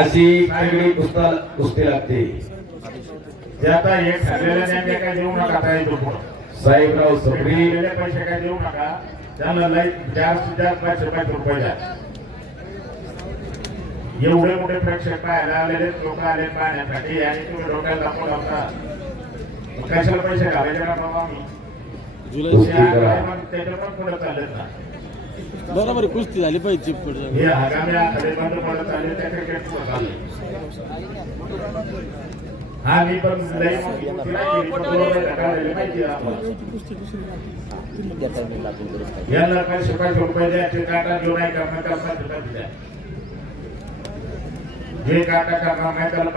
अशी वेगळी कुस्ता कुस्ती लागते. हे ठरलेल्या नेमके काय देऊ नका साहेबराव सबरी पैसे काय देऊ नका. त्यांना लई जास्त जास्त पाचशे पाचशे रुपये द्या. एवढे मोठे प्रेक्षक पाहायला आलेले लोक आले पाहण्यासाठी आणि तुम्ही डोक्याला दाखवून लावता मग कशाला पैसे घालायचे का बाबा पण त्याच्या पण पुढे चाललेत ना. बरोबर आहे, कुस्ती झाली पाहिजे पुढच्या हे हा मी पण द्या काटा घेऊन करणार जे काटा करणार नाही त्याला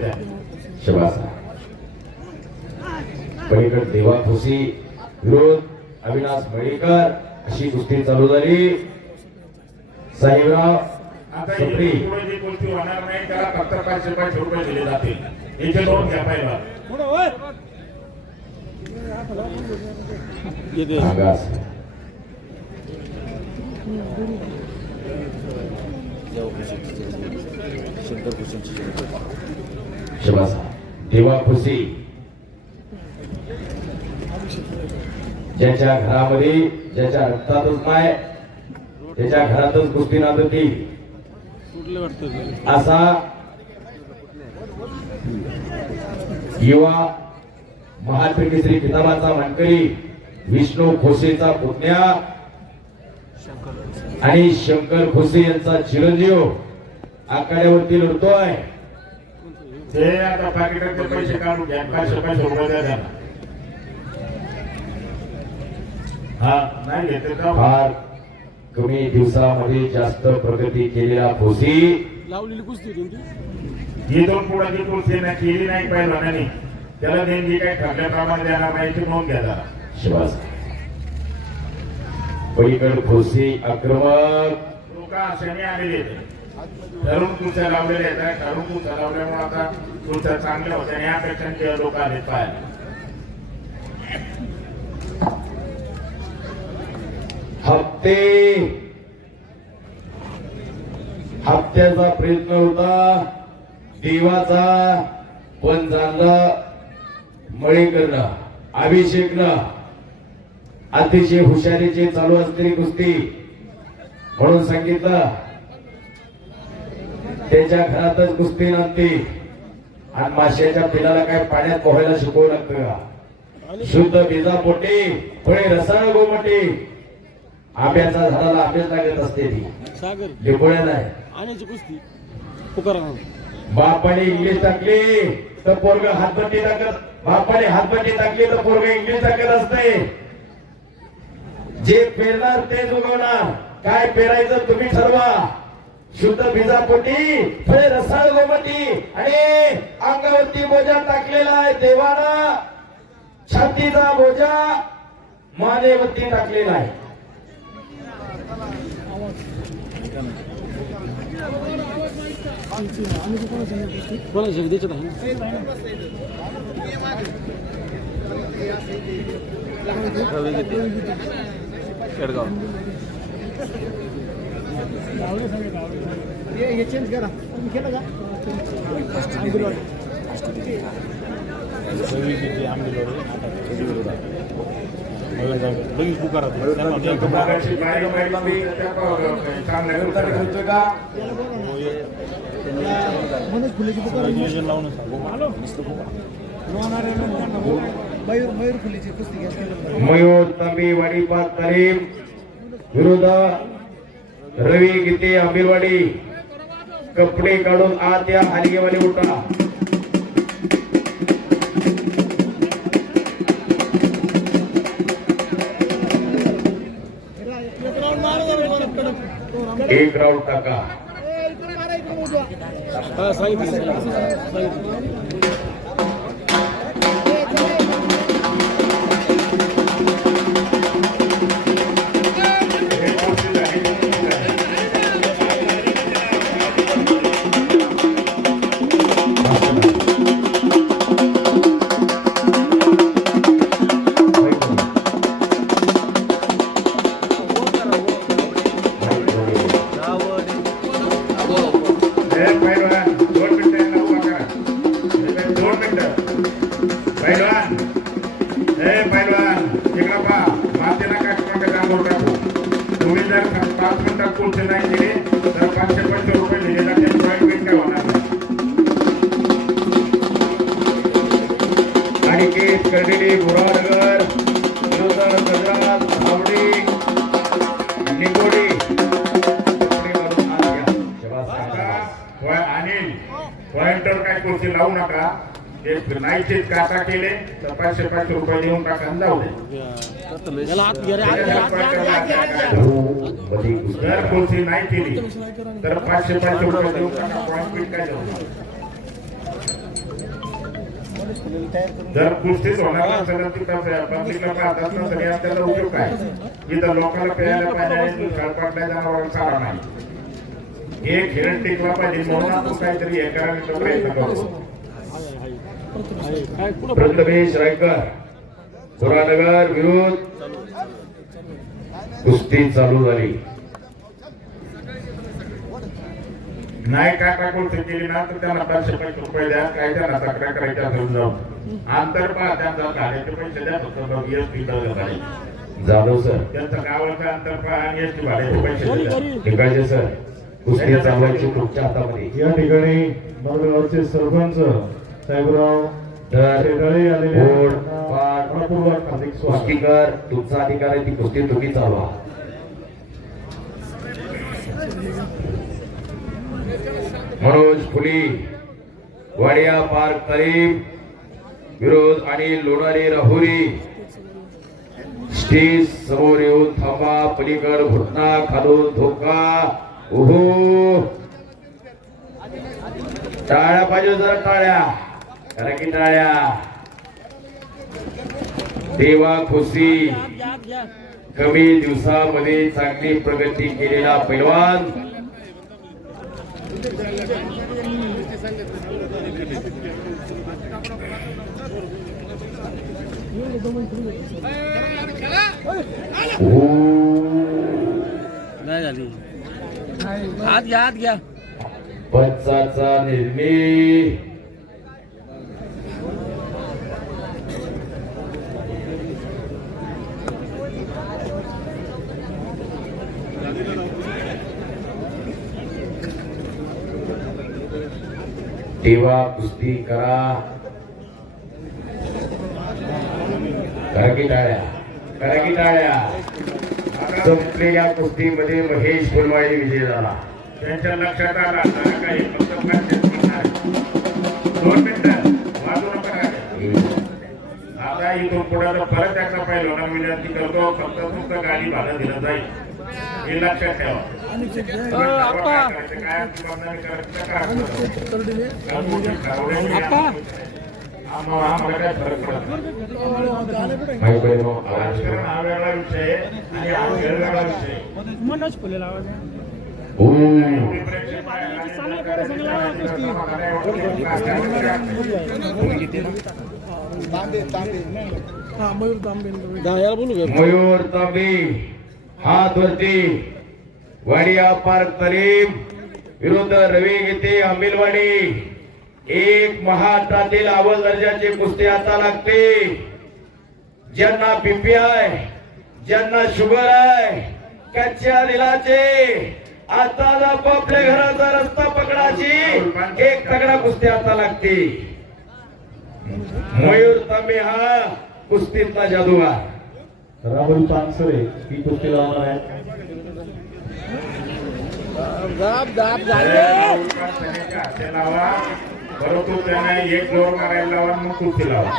द्या पलीकडे देवा खुशी विरोध अविनाश मळीकर. अशी कुस्ती चालू झाली. साहेबराव आता जी गोष्टी होणार नाही त्याला पाचशे पाचशे रुपये दिले जातील. याचे नोंद घ्या पहिला. शबास. देवा खुशी ज्याच्या घरामध्ये ज्याच्या रक्तातच नाही त्याच्या घरातच कुस्ती नांदती असा युवा महात्मा केसरी किताबाचा मानकरी विष्णू खोसेचा पुतण्या आणि शंकर खोसे यांचा चिरंजीव आखाड्यावरती लढतोय. ते आता पाकिटाचे पैसे काढून घ्या. रुपये द्या त्यांना हा. नाही घेते का फार कमी दिवसामध्ये जास्त प्रगती केलेला खोसी लावलेली कुस्ती होती ना ती इथून पुढे जी कुस्ती नाही केली नाही पहिलवानाने त्याला देणगी काही ठरल्याप्रमाणे देणार नाही याची नोंद घ्या जरा. शिवास पलीकड खोसी आक्रमक. लोक अशाने आलेले. ठरून कुस्त्या लावलेल्या आहेत ठरून कुस्त्या लावल्यामुळे आता कुस्त्या चांगल्या होत्या यापेक्षा लोक आले पाहायला. हत्ते हप्त्याचा प्रयत्न होता. देवाचा पण झालं मळीकरणं अभिषेकनं अतिशय हुशारीचे चालू असलेली कुस्ती. म्हणून सांगितलं त्याच्या घरातच कुस्ती नसती आणि माश्याच्या पिलाला काय पाण्यात पोहायला शिकवू लागतं का? शुद्ध बीजा पोटी फळे रसाळ गोमटी. आंब्याचा झाडाला आंबेच लागत असते ती. सागर. लिंबोळ्या नाही. बापाने इंग्लिश टाकली तर पोरग हातबट्टी टाकत बापाने हातबट्टी टाकली तर पोरग इंग्लिश टाकत असते. जे पेरणार तेच उगवणार. काय पेरायचं तुम्ही ठरवा. शुद्ध बीजापोटी फळे रसाळ गोमटी आणि अंगावरती बोजा टाकलेला आहे देवानं. छातीचा बोजा मानेवरती टाकलेला आहे. कोणाच्या त्याच्यात आहे रवी गीते केडगाव रवी गीते आंबेलोरे लगेच पुकारा मयूर तंबी वाडीपार तालीम विरुद्ध रवी गीते आंबिलवाडी कपडे काढून आत या हालिगेवाले उठा. राऊंड टाका. कर्डिले गुरानगर विरुद्ध गजराज पॉइंटर काय कुर्सी लावू नका. ते नाहीचे काटा केले तर पाचशे पाचशे रुपये देऊन टाका जाऊ. जर कुर्सी नाही केली तर पाचशे पाचशे रुपये देऊन टाका. बीट काय जाऊ जर कुस्तीच होणार नसेल तर तिथं पब्लिकला पाहत असलं तरी त्याचा उपयोग काय? इथं लोकांना प्यायला पाहिजे कळपाटल्या जनावरांचा चारा नाही. हे खेळ टिकला पाहिजे म्हणून आपण काहीतरी हे करायचा प्रयत्न करतो. प्रथमेश रायकर गुरानगर विरुद्ध कुस्ती चालू झाली. नाही काय काय कुस्ती केली ना तर त्यांना पाचशे पाचशे रुपये द्या काय त्यांना तक्रार करायच्या घेऊन जाऊन. अंतर पहा त्यांचा भाड्याचे पैसे द्या फक्त एस टी जाधव सर. त्यांचं गावाचं अंतर पहा आणि एस टी भाड्याचे पैसे द्या. सर. तुमच्या हातामध्ये. या ठिकाणी नवगावचे सरपंच साहेबराव कुस्तीकर तुमचा अधिकार आहे ती कुस्ती तुम्ही चालवा. मनोज फुली वाडिया पार्क करीम विरोध आणि लोणारी राहुरी. स्टेज समोर येऊन थांबा पलीकड घुटना खालून धोका. ओहो टाळ्या पाहिजे जरा टाळ्या. करा की टाळ्या. देवा खुशी. कमी दिवसामध्ये चांगली प्रगती केलेला पैलवान. नाही झाली. हात घ्या हात घ्या. पंचाचा निर्मी. तेव्हा कुस्ती करा. करा की टाळ्या करा की टाळ्या संपलेल्या कुस्तीमध्ये महेश फुलवाडी विजय झाला. त्यांच्या लक्षात आला आता काही फक्त practice करणार. दोन मिनिटं. वाजू नका काय. आता इथून पुढे परत एकदा पहिला विनंती करतो. फक्त तुमचं गाडी भाडं दिलं जाईल. हे लक्षात ठेवा. काय आम्हाला आम्हाला फरक राजकारण हा वेगळा विषय आणि हा वेगळा विषय मयूर तांबे. हात वरती वाडिया पार्क तलीम विरुद्ध रवी गीते आंबिलवाडी एक महाराष्ट्रातील अव्वल दर्जाची कुस्ती आता लागते. ज्यांना बीपी आहे ज्यांना शुगर आहे कच्च्या दिलाचे आता आपापल्या घराचा रस्ता पकडाची एक तगडा कुस्ती आता लागते. मयूर तांबे हा कुस्तीतला जादूगार. राहुल पानसरे ही कुस्ती लावणार आहे. परंतु त्याने एक जोर मारायला लावा मग कुस्ती लावा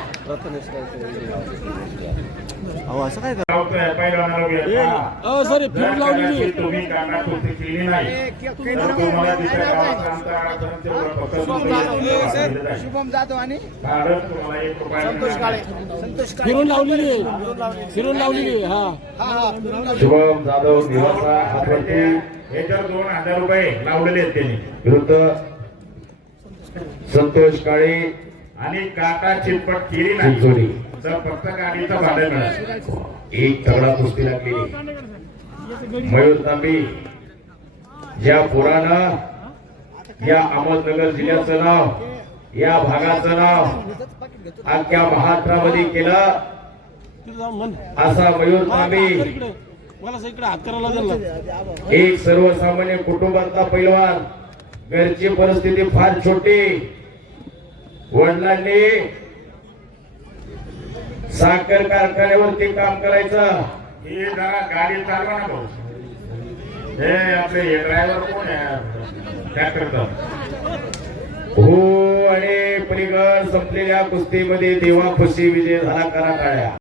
लावतोय पहिलवानाला वेळ. हा. अ सॉरी लावलेली कदाचित तुम्ही काका कुस्ती केली नाही तर तुम्हाला दुसऱ्या गावात. शुभम जाधव आणि काढत तुम्हाला एक रुपया संतोष काळे. संतोष काळे फिरून लावलेली आहे. फिरून लावलेली हा हा हा लावले. शुभम जाधव निवासा हातवरती ह्याच्यावर दोन हजार रुपये लावलेले आहेत त्यांनी विरुद्ध संतोष काळे आणि काका चितपट केली नाही. तर फक्त गाडीचं भाडं मिळालं. एक तगडा कुस्ती लागलेली मयूर तांबे ज्या पुरानं या अहमदनगर जिल्ह्याचं नाव या भागाचं नाव अख्ख्या महाराष्ट्रामध्ये केलं. असा मयूर तांबे एक सर्वसामान्य कुटुंबातला पैलवान. घरची परिस्थिती फार छोटी. वडिलांनी साखर कारखान्यावरती काम करायचं. हे जरा गाडी चालवा ना भाऊ. हे आपले हे ड्रायव्हर कोण आहे? ट्रॅक्टरचा हो आणि पलीकड संपलेल्या कुस्तीमध्ये देवा खुशी विजय झाला करा टाळ्या